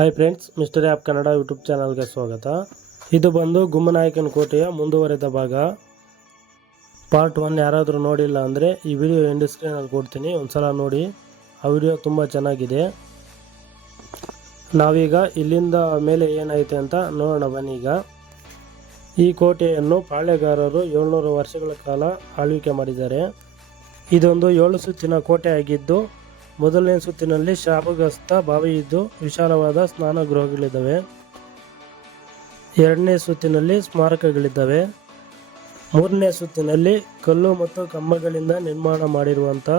Hi friends mister app Kannada YouTube ಚಾನಲ್ಗೆ ಸ್ವಾಗತ. ಇದು ಬಂದು ಗುಮ್ಮನಾಯಕನ ಕೋಟೆಯ ಮುಂದುವರೆದ ಭಾಗ. ಪಾರ್ಟ್ ಒನ್ ಯಾರಾದರೂ ನೋಡಿಲ್ಲ ಅಂದರೆ ಈ ವಿಡಿಯೋ ಎಂಡ್ ಸ್ಕ್ರೀನಲ್ಲಿ ಕೊಡ್ತೀನಿ. ಒಂದ್ಸಲ ನೋಡಿ. ಆ ವಿಡಿಯೋ ತುಂಬ ಚೆನ್ನಾಗಿದೆ. ನಾವೀಗ ಇಲ್ಲಿಂದ ಮೇಲೆ ಏನೈತೆ ಅಂತ ನೋಡೋಣ ಬನ್ನಿ ಈಗ ಈ ಕೋಟೆಯನ್ನು ಪಾಳೆಗಾರರು ಏಳ್ನೂರು ವರ್ಷಗಳ ಕಾಲ ಆಳ್ವಿಕೆ ಮಾಡಿದ್ದಾರೆ. ಇದೊಂದು ಏಳು ಸುತ್ತಿನ ಕೋಟೆ ಆಗಿದ್ದು ಮೊದಲನೇ ಸುತ್ತಿನಲ್ಲಿ ಶಾಪಗ್ರಸ್ತ ಬಾವಿಯಿದ್ದು ವಿಶಾಲವಾದ ಸ್ನಾನ ಗೃಹಗಳಿದ್ದಾವೆ. ಎರಡನೇ ಸುತ್ತಿನಲ್ಲಿ ಸ್ಮಾರಕಗಳಿದ್ದಾವೆ. ಮೂರನೇ ಸುತ್ತಿನಲ್ಲಿ ಕಲ್ಲು ಮತ್ತು ಕಂಬಗಳಿಂದ ನಿರ್ಮಾಣ ಮಾಡಿರುವಂಥ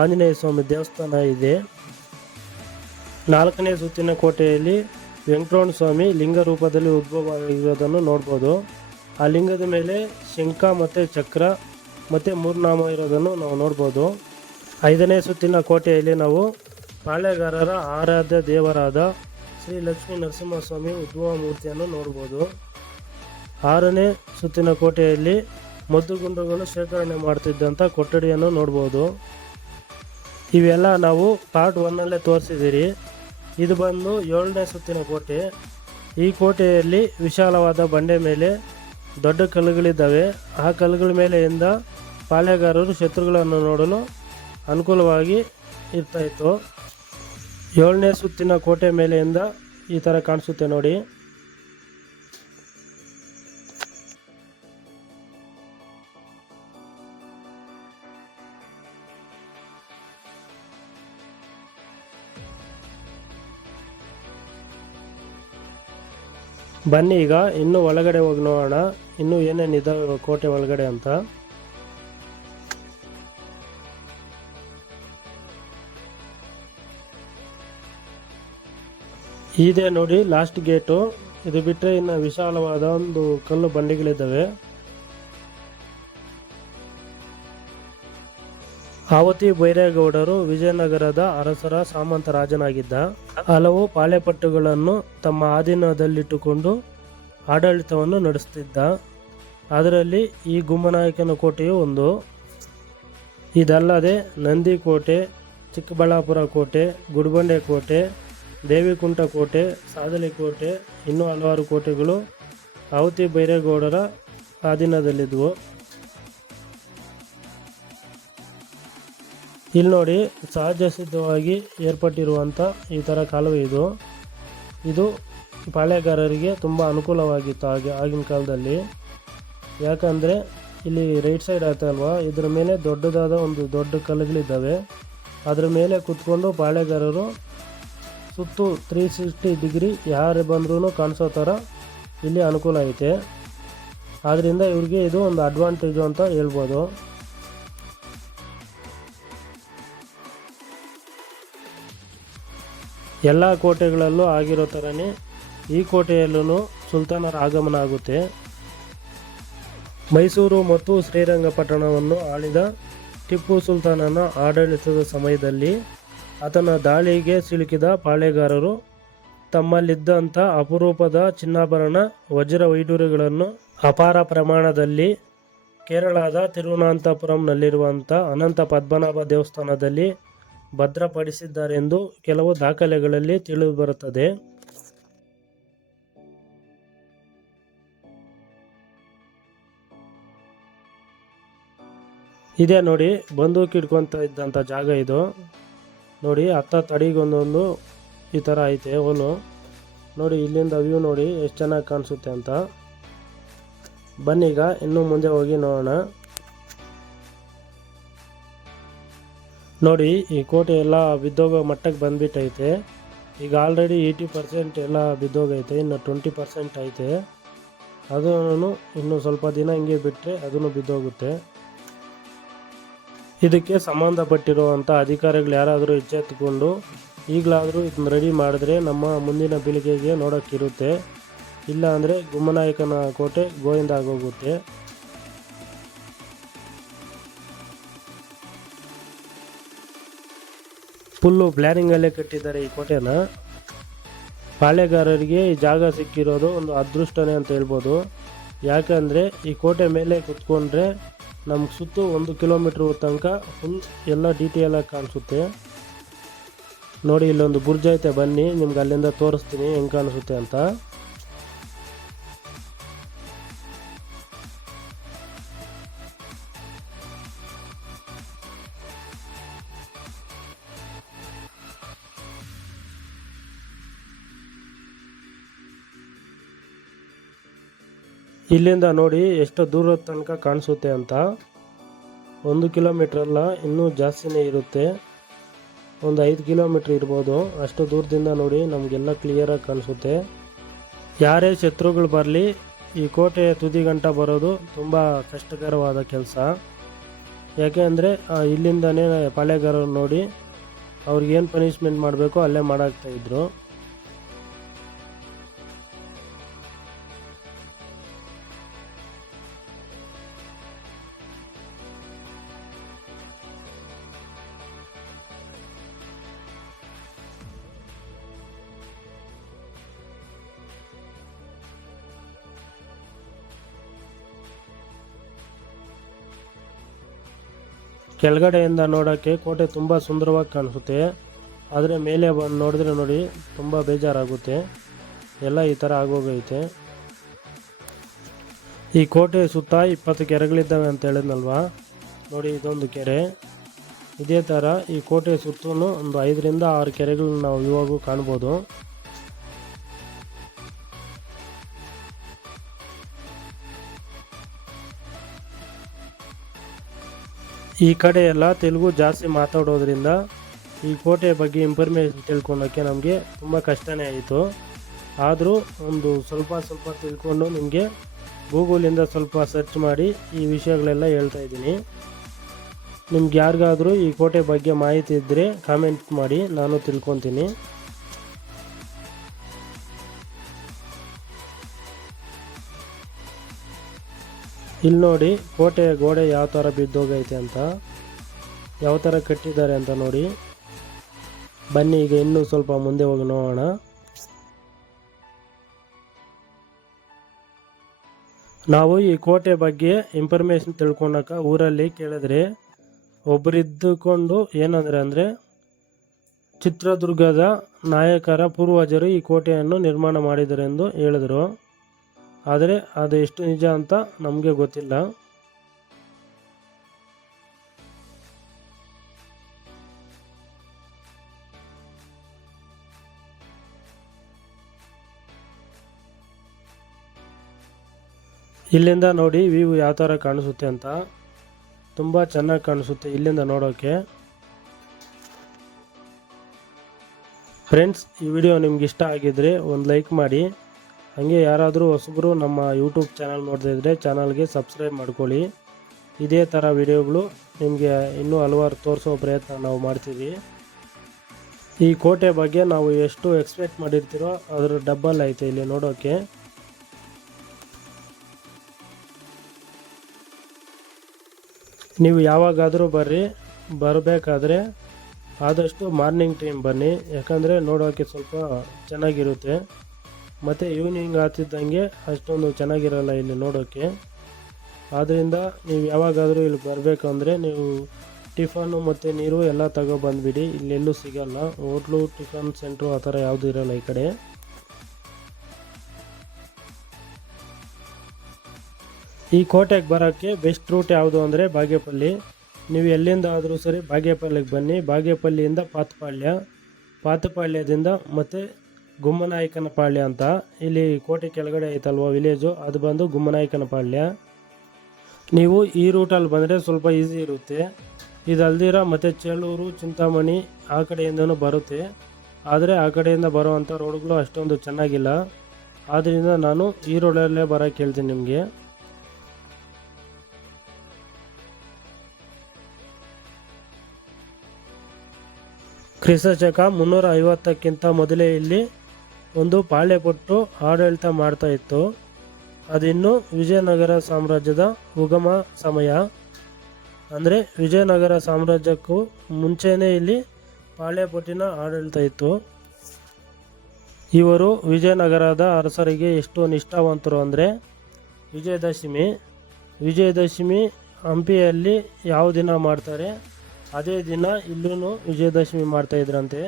ಆಂಜನೇಯ ಸ್ವಾಮಿ ದೇವಸ್ಥಾನ ಇದೆ. ನಾಲ್ಕನೇ ಸುತ್ತಿನ ಕೋಟೆಯಲ್ಲಿ ವೆಂಕಟರಮಣ ಸ್ವಾಮಿ ಲಿಂಗ ರೂಪದಲ್ಲಿ ಉದ್ಭವವಾಗಿರೋದನ್ನು ನೋಡ್ಬೋದು. ಆ ಲಿಂಗದ ಮೇಲೆ ಶಂಖ ಮತ್ತು ಚಕ್ರ ಮತ್ತು ಮೂರ್ನಾಮ ಇರೋದನ್ನು ನಾವು ನೋಡ್ಬೋದು. ಐದನೇ ಸುತ್ತಿನ ಕೋಟೆಯಲ್ಲಿ ನಾವು ಪಾಳೆಗಾರರ ಆರಾಧ್ಯ ದೇವರಾದ ಶ್ರೀ ಲಕ್ಷ್ಮೀ ನರಸಿಂಹಸ್ವಾಮಿ ಉದ್ಭವ ಮೂರ್ತಿಯನ್ನು ನೋಡ್ಬೋದು. ಆರನೇ ಸುತ್ತಿನ ಕೋಟೆಯಲ್ಲಿ ಮದ್ದುಗುಂಡುಗಳು ಶೇಖರಣೆ ಮಾಡ್ತಿದ್ದಂಥ ಕೊಠಡಿಯನ್ನು ನೋಡ್ಬೋದು. ಇವೆಲ್ಲ ನಾವು ಪಾರ್ಟ್ ಒನ್ನಲ್ಲೇ ತೋರಿಸಿದ್ದೀರಿ. ಇದು ಬಂದು ಏಳನೇ ಸುತ್ತಿನ ಕೋಟೆ. ಈ ಕೋಟೆಯಲ್ಲಿ ವಿಶಾಲವಾದ ಬಂಡೆ ಮೇಲೆ ದೊಡ್ಡ ಕಲ್ಲುಗಳಿದ್ದಾವೆ. ಆ ಕಲ್ಲುಗಳ ಮೇಲೆಯಿಂದ ಪಾಳೆಗಾರರು ಶತ್ರುಗಳನ್ನು ನೋಡಲು ಅನುಕೂಲವಾಗಿ ಇರ್ತಾಯಿತ್ತು ಏಳನೇ ಸುತ್ತಿನ ಕೋಟೆ ಮೇಲೆಯಿಂದ ಈ ಥರ ಕಾಣಿಸುತ್ತೆ ನೋಡಿ. ಬನ್ನಿ ಈಗ, ಇನ್ನೂ ಒಳಗಡೆ ಹೋಗಿ ನೋಡೋಣ. ಇನ್ನೂ ಏನೇನು ಇದಾವೆ ಕೋಟೆ ಒಳಗಡೆ ಅಂತ. ಇದೆ ನೋಡಿ ಲಾಸ್ಟ್ ಗೇಟು ಇದು ಬಿಟ್ಟರೆ ಇನ್ನು ವಿಶಾಲವಾದ ಒಂದು ಕಲ್ಲು ಬಂಡೆಗಳಿದ್ದಾವೆ. ಆವತಿ ಬೈರೇಗೌಡರು ವಿಜಯನಗರದ ಅರಸರ ಸಾಮಂತ ರಾಜನಾಗಿದ್ದ. ಹಲವು ಪಾಳೆಪಟ್ಟುಗಳನ್ನು ತಮ್ಮ ಆಧೀನದಲ್ಲಿಟ್ಟುಕೊಂಡು ಆಡಳಿತವನ್ನು ನಡೆಸುತ್ತಿದ್ದ. ಅದರಲ್ಲಿ ಈ ಗುಮ್ಮನಾಯಕನ ಕೋಟೆಯು ಒಂದು. ಇದಲ್ಲದೆ ನಂದಿ ಕೋಟೆ, ಚಿಕ್ಕಬಳ್ಳಾಪುರ ಕೋಟೆ, ಗುಡ್ಬಂಡೆ ಕೋಟೆ ದೇವಿಕುಂಟ ಕೋಟೆ, ಸಾದಲಿ ಕೋಟೆ, ಇನ್ನೂ ಹಲವಾರು ಕೋಟೆಗಳು ಆವತಿ ಬೈರೇಗೌಡರ ಅಧೀನದಲ್ಲಿದ್ದವು ಇಲ್ಲಿ ನೋಡಿ ಸಹಜ ಸಿದ್ಧವಾಗಿ ಏರ್ಪಟ್ಟಿರುವಂಥ ಈ ಥರ ಕಾಲುವೆ ಇದು. ಇದು ಪಾಳೆಗಾರರಿಗೆ ತುಂಬ ಅನುಕೂಲವಾಗಿತ್ತು ಹಾಗೆ ಆಗಿನ ಕಾಲದಲ್ಲಿ. ಯಾಕಂದರೆ ಇಲ್ಲಿ ರೈಟ್ ಸೈಡ್ ಆಯ್ತಲ್ವಾ ಇದರ ಮೇಲೆ ದೊಡ್ಡದಾದ ಒಂದು ದೊಡ್ಡ ಕಲ್ಲುಗಳಿದ್ದಾವೆ. ಅದರ ಮೇಲೆ ಕುತ್ಕೊಂಡು ಪಾಳೆಗಾರರು ಸುತ್ತು ತ್ರೀ ಸಿಕ್ಸ್ಟಿ ಡಿಗ್ರಿ ಯಾರು ಬಂದ್ರೂ ಕಾಣಿಸೋ ಥರ ಇಲ್ಲಿ ಅನುಕೂಲ ಐತೆ. ಆದ್ದರಿಂದ ಇವ್ರಿಗೆ ಇದು ಒಂದು ಅಡ್ವಾಂಟೇಜು ಅಂತ ಹೇಳ್ಬೋದು. ಎಲ್ಲ ಕೋಟೆಗಳಲ್ಲೂ ಆಗಿರೋ ಥರನೇ ಈ ಕೋಟೆಯಲ್ಲೂ ಸುಲ್ತಾನರ ಆಗಮನ ಆಗುತ್ತೆ. ಮೈಸೂರು ಮತ್ತು ಶ್ರೀರಂಗಪಟ್ಟಣವನ್ನು ಆಳಿದ ಟಿಪ್ಪು ಸುಲ್ತಾನನ ಆಡಳಿತದ ಸಮಯದಲ್ಲಿ ಆತನ ದಾಳಿಗೆ ಸಿಲುಕಿದ ಪಾಳೆಗಾರರು ತಮ್ಮಲ್ಲಿದ್ದಂಥ ಅಪರೂಪದ ಚಿನ್ನಾಭರಣ, ವಜ್ರ ವೈಡೂರ್ಯಗಳನ್ನು ಅಪಾರ ಪ್ರಮಾಣದಲ್ಲಿ ಕೇರಳದ ತಿರುವನಂತಪುರಂನಲ್ಲಿರುವಂಥ ಅನಂತ ಪದ್ಮನಾಭ ದೇವಸ್ಥಾನದಲ್ಲಿ ಭದ್ರಪಡಿಸಿದ್ದಾರೆಂದು ಕೆಲವು ದಾಖಲೆಗಳಲ್ಲಿ ತಿಳಿದುಬರುತ್ತದೆ. ಇದೆ ನೋಡಿ ಬಂದೂಕಿಡ್ಕೊತ ಇದ್ದಂಥ ಜಾಗ ಇದು. ನೋಡಿ ಹತ್ತ ತಡಿಗೊಂದೊಂದು ಈ ಥರ ಐತೆ, ಹೋಲು. ನೋಡಿ, ಇಲ್ಲಿಂದ ವ್ಯೂ ನೋಡಿ ಎಷ್ಟು ಚೆನ್ನಾಗಿ ಕಾಣಿಸುತ್ತೆ ಅಂತ. ಬನ್ನೀಗ ಇನ್ನೂ ಮುಂದೆ ಹೋಗಿ ನೋಡೋಣ. ನೋಡಿ, ಈ ಕೋಟೆ ಎಲ್ಲ ಬಿದ್ದೋಗೋ ಮಟ್ಟಕ್ಕೆ ಬಂದ್ಬಿಟ್ಟೈತೆ. ಈಗ ಆಲ್ರೆಡಿ ಏಯ್ಟಿ ಪರ್ಸೆಂಟ್ ಎಲ್ಲ ಬಿದ್ದೋಗೈತೆ, ಇನ್ನು ಟ್ವೆಂಟಿ ಪರ್ಸೆಂಟ್ ಐತೆ. ಅದೂ ಇನ್ನು ಸ್ವಲ್ಪ ದಿನ ಹಿಂಗೆ ಬಿಟ್ಟರೆ ಅದನ್ನು ಬಿದ್ದೋಗುತ್ತೆ. ಇದಕ್ಕೆ ಸಂಬಂಧಪಟ್ಟಿರುವಂಥ ಅಧಿಕಾರಿಗಳು ಯಾರಾದರೂ ಎಚ್ಚೆತ್ತುಕೊಂಡು ಈಗಲಾದರೂ ಇದನ್ನ ರೆಡಿ ಮಾಡಿದ್ರೆ ನಮ್ಮ ಮುಂದಿನ ಪೀಳಿಗೆಗೆ ನೋಡೋಕ್ಕಿರುತ್ತೆ. ಇಲ್ಲ ಅಂದರೆ ಗುಮ್ಮನಾಯಕನ ಕೋಟೆ ಗೋವಿಂದ ಆಗೋಗುತ್ತೆ. ಫುಲ್ಲು ಪ್ಲ್ಯಾನಿಂಗಲ್ಲೇ ಕಟ್ಟಿದ್ದಾರೆ ಈ ಕೋಟೆನ. ಪಾಳೆಗಾರರಿಗೆ ಈ ಜಾಗ ಸಿಕ್ಕಿರೋದು ಒಂದು ಅದೃಷ್ಟನೇ ಅಂತ ಹೇಳ್ಬೋದು. ಯಾಕಂದರೆ ಈ ಕೋಟೆ ಮೇಲೆ ಕುತ್ಕೊಂಡ್ರೆ ನಮ್ಗೆ ಸುತ್ತು ಒಂದು ಕಿಲೋಮೀಟ್ರ್ ತನಕ ಫುಲ್ ಎಲ್ಲ ಆಗಿ ಕಾಣಿಸುತ್ತೆ. ನೋಡಿ ಇಲ್ಲೊಂದು ಬುರ್ಜ್ ಐತೆ, ಬನ್ನಿ, ನಿಮ್ಗೆ ಅಲ್ಲಿಂದ ತೋರಿಸ್ತೀನಿ ಹೆಂಗೆ ಕಾಣಿಸುತ್ತೆ ಅಂತ. ಇಲ್ಲಿಂದ ನೋಡಿ ಎಷ್ಟು ದೂರದ ತನಕ ಕಾಣಿಸುತ್ತೆ ಅಂತ. ಒಂದು ಕಿಲೋಮೀಟ್ರ್ ಅಲ್ಲ, ಇನ್ನೂ ಜಾಸ್ತಿನೇ ಇರುತ್ತೆ. ಒಂದು ಐದು ಕಿಲೋಮೀಟ್ರ್ ಇರ್ಬೋದು. ಅಷ್ಟು ದೂರದಿಂದ ನೋಡಿ ನಮಗೆಲ್ಲ ಕ್ಲಿಯರಾಗಿ ಕಾಣಿಸುತ್ತೆ. ಯಾರೇ ಶತ್ರುಗಳು ಬರಲಿ, ಈ ಕೋಟೆಯ ತುದಿಗಂಟ ಬರೋದು ತುಂಬ ಕಷ್ಟಕರವಾದ ಕೆಲಸ. ಯಾಕೆ ಅಂದರೆ ಇಲ್ಲಿಂದನೇ ಪಾಳೆಗಾರರು ನೋಡಿ ಅವ್ರಿಗೇನು ಪನಿಷ್ಮೆಂಟ್ ಮಾಡಬೇಕೋ ಅಲ್ಲೇ ಮಾಡಾಕ್ತಾ ಕೆಳಗಡೆಯಿಂದ ನೋಡೋಕ್ಕೆ ಕೋಟೆ ತುಂಬ ಸುಂದರವಾಗಿ ಕಾಣಿಸುತ್ತೆ. ಆದರೆ ಮೇಲೆ ಬಂದು ನೋಡಿದ್ರೆ ನೋಡಿ ತುಂಬ ಬೇಜಾರಾಗುತ್ತೆ. ಎಲ್ಲ ಈ ಥರ ಆಗೋಗೈತೆ. ಈ ಕೋಟೆ ಸುತ್ತ ಇಪ್ಪತ್ತು ಕೆರೆಗಳಿದ್ದಾವೆ ಅಂತ ಹೇಳಿದ್ನಲ್ವಾ? ನೋಡಿ ಇದೊಂದು ಕೆರೆ. ಇದೇ ಥರ ಈ ಕೋಟೆ ಸುತ್ತಲೂ ಒಂದು ಐದರಿಂದ ಆರು ಕೆರೆಗಳನ್ನ ನಾವು ಇವಾಗೂ ಕಾಣ್ಬೋದು. ಈ ಕಡೆ ಎಲ್ಲ ತೆಲುಗು ಜಾಸ್ತಿ ಮಾತಾಡೋದ್ರಿಂದ ಈ ಕೋಟೆ ಬಗ್ಗೆ ಇನ್ಫಾರ್ಮೇಷನ್ ತಿಳ್ಕೊಳ್ಳೋಕ್ಕೆ ನಮಗೆ ತುಂಬ ಕಷ್ಟನೇ ಆಯಿತು. ಆದರೂ ಒಂದು ಸ್ವಲ್ಪ ಸ್ವಲ್ಪ ತಿಳ್ಕೊಂಡು ನಿಮಗೆ ಗೂಗಲಿಂದ ಸ್ವಲ್ಪ ಸರ್ಚ್ ಮಾಡಿ ಈ ವಿಷಯಗಳೆಲ್ಲ ಹೇಳ್ತಾ ಇದ್ದೀನಿ. ನಿಮ್ಗೆ ಯಾರಿಗಾದರೂ ಈ ಕೋಟೆ ಬಗ್ಗೆ ಮಾಹಿತಿ ಇದ್ದರೆ ಕಾಮೆಂಟ್ ಮಾಡಿ, ನಾನು ತಿಳ್ಕೊತೀನಿ. ಇಲ್ಲಿ ನೋಡಿ, ಕೋಟೆಯ ಗೋಡೆ ಯಾವ ಥರ ಬಿದ್ದೋಗೈತೆ ಅಂತ, ಯಾವ ಥರ ಕಟ್ಟಿದ್ದಾರೆ ಅಂತ ನೋಡಿ. ಬನ್ನಿ, ಈಗ ಇನ್ನೂ ಸ್ವಲ್ಪ ಮುಂದೆ ಹೋಗಿ ನೋಡೋಣ. ನಾವು ಈ ಕೋಟೆ ಬಗ್ಗೆ ಇನ್ಫಾರ್ಮೇಶನ್ ತಿಳ್ಕೊಳಕ ಊರಲ್ಲಿ ಕೇಳಿದ್ರೆ ಒಬ್ಬರಿದ್ದುಕೊಂಡು ಏನಂದ್ರೆ ಅಂದರೆ, ಚಿತ್ರದುರ್ಗದ ನಾಯಕರ ಪೂರ್ವಜರು ಈ ಕೋಟೆಯನ್ನು ನಿರ್ಮಾಣ ಮಾಡಿದರೆಂದು ಹೇಳಿದರು. ಆದರೆ ಅದು ಎಷ್ಟು ನಿಜ ಅಂತ ನಮಗೆ ಗೊತ್ತಿಲ್ಲ. ಇಲ್ಲಿಂದ ನೋಡಿ ವ್ಯೂ ಯಾವ ಥರ ಕಾಣಿಸುತ್ತೆ ಅಂತ. ತುಂಬ ಚೆನ್ನಾಗಿ ಕಾಣಿಸುತ್ತೆ ಇಲ್ಲಿಂದ ನೋಡೋಕ್ಕೆ ಫ್ರೆಂಡ್ಸ್ ಈ ವಿಡಿಯೋ ನಿಮ್ಗೆ ಇಷ್ಟ ಆಗಿದ್ರೆ ಒಂದು ಲೈಕ್ ಮಾಡಿ. ಹಾಗೆ ಯಾರಾದರೂ ಹೊಸಬರು ನಮ್ಮ ಯೂಟ್ಯೂಬ್ ಚಾನಲ್ ನೋಡ್ತಾ ಇದ್ದರೆ ಚಾನಲ್ಗೆ ಸಬ್ಸ್ಕ್ರೈಬ್ ಮಾಡ್ಕೊಳ್ಳಿ. ಇದೇ ಥರ ವಿಡಿಯೋಗಳು ನಿಮಗೆ ಇನ್ನೂ ಹಲವಾರು ತೋರಿಸೋ ಪ್ರಯತ್ನ ನಾವು ಮಾಡ್ತೀವಿ. ಈ ಕೋಟೆ ಬಗ್ಗೆ ನಾವು ಎಷ್ಟು ಎಕ್ಸ್ಪೆಕ್ಟ್ ಮಾಡಿರ್ತೀರೋ ಅದರ ಡಬ್ಬಲ್ ಐತೆ ಇಲ್ಲಿ ನೋಡೋಕ್ಕೆ ನೀವು ಯಾವಾಗಾದರೂ ಬರ್ರಿ, ಬರಬೇಕಾದ್ರೆ ಆದಷ್ಟು ಮಾರ್ನಿಂಗ್ ಟೈಮ್ ಬನ್ನಿ. ಯಾಕಂದರೆ ನೋಡೋಕ್ಕೆ ಸ್ವಲ್ಪ ಚೆನ್ನಾಗಿರುತ್ತೆ. ಮತ್ತು ಈವ್ನಿಂಗ್ ಆಗ್ತಿದ್ದಂಗೆ ಅಷ್ಟೊಂದು ಚೆನ್ನಾಗಿರಲ್ಲ ಇಲ್ಲಿ ನೋಡೋಕ್ಕೆ ಆದ್ದರಿಂದ ನೀವು ಯಾವಾಗಾದರೂ ಇಲ್ಲಿ ಬರಬೇಕಂದ್ರೆ ನೀವು ಟಿಫನ್ನು ಮತ್ತು ನೀರು ಎಲ್ಲ ತಗೊಬಂದ್ಬಿಡಿ. ಇಲ್ಲೆಲ್ಲೂ ಸಿಗಲ್ಲ. ಹೋಟ್ಲು, ಟಿಫನ್ ಸೆಂಟ್ರು ಆ ಥರ ಯಾವುದೂ ಇರಲ್ಲ ಈ ಕಡೆ. ಈ ಕೋಟೆಗೆ ಬರೋಕ್ಕೆ ಬೆಸ್ಟ್ ರೂಟ್ ಯಾವುದು ಅಂದರೆ ಬಾಗೇಪಲ್ಲಿ. ನೀವು ಎಲ್ಲಿಂದ ಆದರೂ ಸರಿ ಬಾಗೇಪಲ್ಲಿಗೆ ಬನ್ನಿ. ಬಾಗೇಪಲ್ಲಿಯಿಂದ ಪಾತಪಾಳ್ಯ. ಪಾತಪಾಳ್ಯದಿಂದ ಮತ್ತು ಗುಮ್ಮನಾಯಕನ ಪಾಳ್ಯ ಅಂತ. ಇಲ್ಲಿ ಕೋಟೆ ಕೆಳಗಡೆ ಐತಲ್ವ ವಿಲೇಜು ಅದು ಬಂದು ಗುಮ್ಮನಾಯಕನ ಪಾಳ್ಯ. ನೀವು ಈ ರೂಟಲ್ಲಿ ಬಂದರೆ ಸ್ವಲ್ಪ ಈಸಿ ಇರುತ್ತೆ. ಇದಲ್ದಿರ ಮತ್ತು ಚೇಳೂರು, ಚಿಂತಾಮಣಿ ಆ ಕಡೆಯಿಂದನೂ ಬರುತ್ತೆ. ಆದರೆ ಆ ಕಡೆಯಿಂದ ಬರೋವಂಥ ರೋಡ್ಗಳು ಅಷ್ಟೊಂದು ಚೆನ್ನಾಗಿಲ್ಲ. ಆದ್ದರಿಂದ ನಾನು ಈ ರೋಡಲ್ಲೇ ಬರೋಕ್ಕೆ ಹೇಳ್ತೀನಿ ನಿಮಗೆ. ಕ್ರಿಸ್ತಶಕ ಮುನ್ನೂರ ಐವತ್ತಕ್ಕಿಂತ ಮೊದಲೇ ಇಲ್ಲಿ ಒಂದು ಪಾಳ್ಯ ಕೊಟ್ಟು ಆಡಳಿತ ಮಾಡ್ತಾ ಇತ್ತು. ಅದಿನ್ನು ವಿಜಯನಗರ ಸಾಮ್ರಾಜ್ಯದ ಉಗಮ ಸಮಯ. ಅಂದರೆ ವಿಜಯನಗರ ಸಾಮ್ರಾಜ್ಯಕ್ಕೂ ಮುಂಚೆನೇ ಇಲ್ಲಿ ಪಾಳ್ಯಪಟ್ಟಿನ ಆಡಳಿತ ಇತ್ತು. ಇವರು ವಿಜಯನಗರದ ಅರಸರಿಗೆ ಎಷ್ಟು ನಿಷ್ಠಾವಂತರು ಅಂದರೆ ವಿಜಯದಶಮಿ. ವಿಜಯದಶಮಿ ಹಂಪಿಯಲ್ಲಿ ಯಾವ ದಿನ ಮಾಡ್ತಾರೆ? ಅದೇ ದಿನ ಇಲ್ಲೂ ವಿಜಯದಶಮಿ ಮಾಡ್ತಾ ಇದ್ರಂತೆ.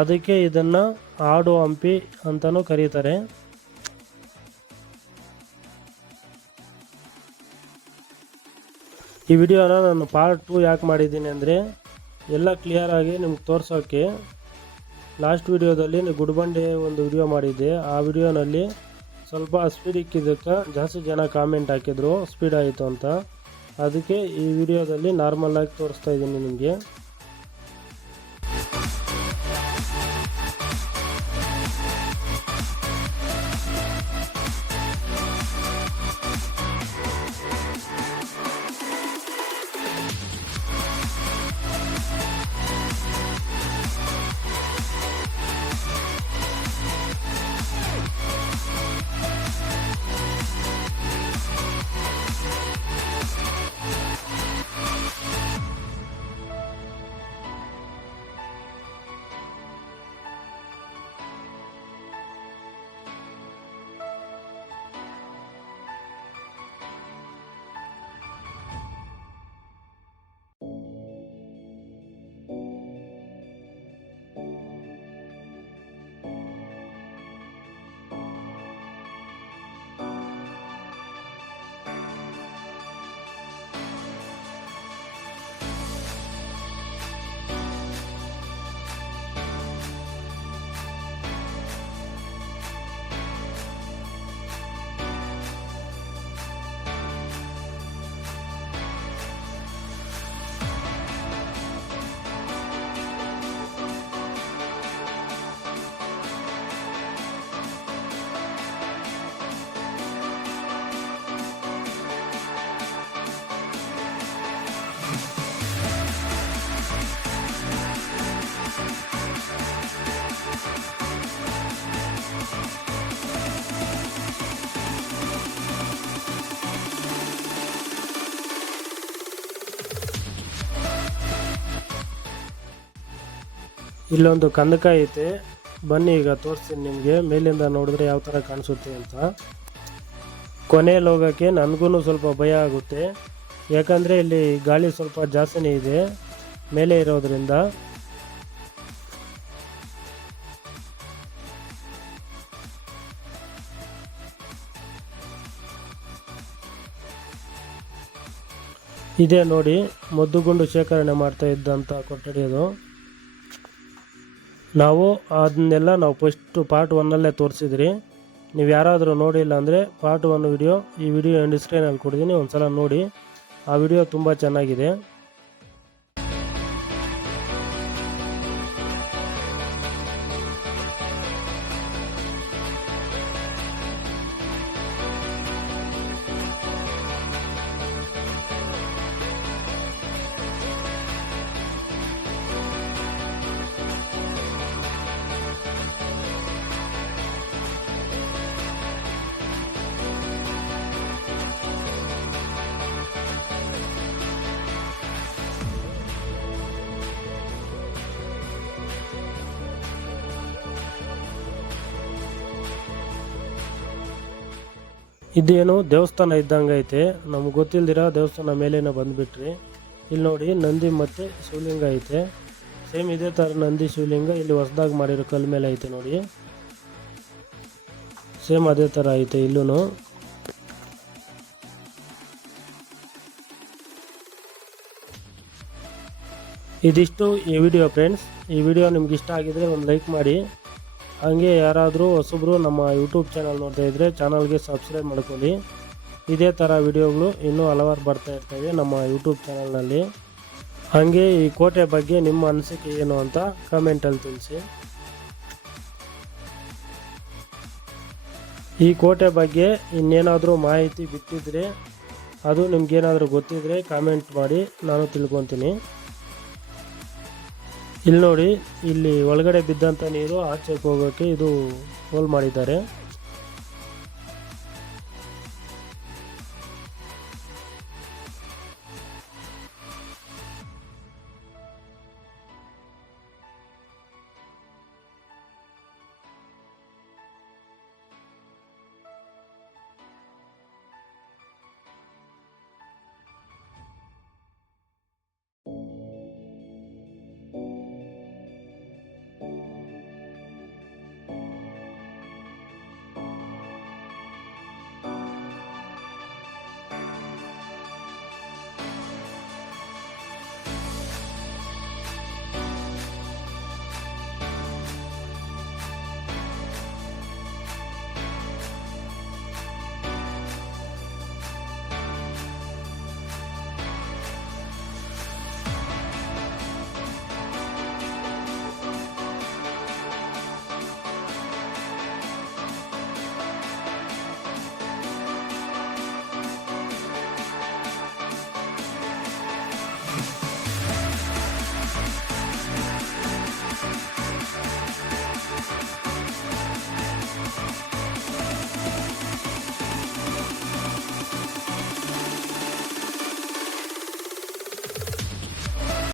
ಅದಕ್ಕೆ ಇದನ್ನು ಆಡು ಹಂಪಿ ಅಂತಲೂ ಕರೀತಾರೆ. ಈ ವಿಡಿಯೋನ ನಾನು ಪಾರ್ಟ್ ಟು ಯಾಕೆ ಮಾಡಿದ್ದೀನಿ ಅಂದರೆ ಎಲ್ಲ ಕ್ಲಿಯರಾಗಿ ನಿಮ್ಗೆ ತೋರಿಸೋಕ್ಕೆ ಲಾಸ್ಟ್ ವಿಡಿಯೋದಲ್ಲಿ ಗುಡ್ಬಂಡೆ ಒಂದು ವಿಡಿಯೋ ಮಾಡಿದ್ದೆ. ಆ ವಿಡಿಯೋನಲ್ಲಿ ಸ್ವಲ್ಪ ಸ್ಪೀಡ್ ಇಕ್ಕಿದ್ದಕ್ಕೆ ಜಾಸ್ತಿ ಜನ ಕಾಮೆಂಟ್ ಹಾಕಿದ್ರು. ಸ್ಪೀಡ್ ಆಯಿತು ಅಂತ. ಅದಕ್ಕೆ ಈ ವಿಡಿಯೋದಲ್ಲಿ ನಾರ್ಮಲ್ ಆಗಿ ತೋರಿಸ್ತಾ ಇದ್ದೀನಿ ನಿಮಗೆ. ಇಲ್ಲೊಂದು ಕಂದಕ ಐತೆ. ಬನ್ನಿ ಈಗ ತೋರಿಸ್ತೀನಿ ನಿಮಗೆ. ಮೇಲಿಂದ ನೋಡಿದ್ರೆ ಯಾವ ಥರ ಕಾಣಿಸುತ್ತೆ ಅಂತ. ಕೊನೆಯಲ್ಲಿ ಹೋಗೋಕ್ಕೆ ನನಗೂ ಸ್ವಲ್ಪ ಭಯ ಆಗುತ್ತೆ. ಯಾಕಂದರೆ ಇಲ್ಲಿ ಗಾಳಿ ಸ್ವಲ್ಪ ಜಾಸ್ತಿನೇ ಇದೆ. ಮೇಲೆ ಇರೋದ್ರಿಂದ. ಇದೆ ನೋಡಿ, ಮದ್ದುಗುಂಡು ಶೇಖರಣೆ ಮಾಡ್ತಾ ಇದ್ದಂಥ ಕೊಠಡಿ ಅದು ನಾವು ಅದನ್ನೆಲ್ಲ ನಾವು ಫಸ್ಟ್ ಪಾರ್ಟ್ ಒನ್ನಲ್ಲೇ ತೋರಿಸಿದ್ರಿ. ನೀವು ಯಾರಾದರೂ ನೋಡಿಲ್ಲ ಅಂದರೆ ಪಾರ್ಟ್ ಒನ್ ವಿಡಿಯೋ ಈ ವಿಡಿಯೋ ಎಂಡ್ ಸ್ಕ್ರೀನಲ್ಲಿ ಕೊಡ್ತೀನಿ ಒಂದು ಸಲ ನೋಡಿ. ಆ ವಿಡಿಯೋ ತುಂಬ ಚೆನ್ನಾಗಿದೆ. ಇದೇನು ದೇವಸ್ಥಾನ ಇದ್ದಂಗೆ ಐತೆ. ನಮ್ಗೆ ಗೊತ್ತಿಲ್ದಿರ ದೇವಸ್ಥಾನ ಮೇಲೇನ ಬಂದುಬಿಟ್ರಿ. ಇಲ್ಲಿ ನೋಡಿ ನಂದಿ ಮತ್ತು ಶಿವಲಿಂಗ ಐತೆ. ಸೇಮ್ ಇದೇ ಥರ ನಂದಿ ಶಿವಲಿಂಗ ಇಲ್ಲಿ ಹೊಸ್ದಾಗಿ ಮಾಡಿರೋ ಕಲ್ಲು ಮೇಲೆ ಐತೆ ನೋಡಿ. ಸೇಮ್ ಅದೇ ಥರ ಐತೆ ಇಲ್ಲೂ ಇದಿಷ್ಟು ಈ ವಿಡಿಯೋ ಫ್ರೆಂಡ್ಸ್. ಈ ವಿಡಿಯೋ ನಿಮ್ಗೆ ಇಷ್ಟ ಆಗಿದ್ರೆ ಒಂದು ಲೈಕ್ ಮಾಡಿ. ಹಾಗೆ ಯಾರಾದರೂ ಹೊಸಬ್ರು ನಮ್ಮ ಯೂಟ್ಯೂಬ್ ಚಾನಲ್ ನೋಡ್ತಾ ಇದ್ದರೆ ಚಾನಲ್ಗೆ ಸಬ್ಸ್ಕ್ರೈಬ್ ಮಾಡ್ಕೊಳ್ಳಿ. ಇದೇ ಥರ ವಿಡಿಯೋಗಳು ಇನ್ನೂ ಹಲವಾರು ಬರ್ತಾ ಇರ್ತವೆ ನಮ್ಮ ಯೂಟ್ಯೂಬ್ ಚಾನಲ್ನಲ್ಲಿ ಹಾಗೆ ಈ ಕೋಟೆ ಬಗ್ಗೆ ನಿಮ್ಮ ಅನಿಸಿಕೆ ಏನು ಅಂತ ಕಮೆಂಟಲ್ಲಿ ತಿಳಿಸಿ. ಈ ಕೋಟೆ ಬಗ್ಗೆ ಇನ್ನೇನಾದರೂ ಮಾಹಿತಿ ಬಿಟ್ಟಿದ್ರೆ ಅದು ನಿಮ್ಗೇನಾದರೂ ಗೊತ್ತಿದ್ರೆ ಕಾಮೆಂಟ್ ಮಾಡಿ, ನಾನು ತಿಳ್ಕೊತೀನಿ. ಇಲ್ಲಿ ನೋಡಿ ಇಲ್ಲಿ ಒಳಗಡೆ ಬಿದ್ದಂಥ ನೀರು ಆಚೆಗೆ ಹೋಗೋಕ್ಕೆ ಇದು ಹೋಲ್ ಮಾಡಿದ್ದಾರೆ.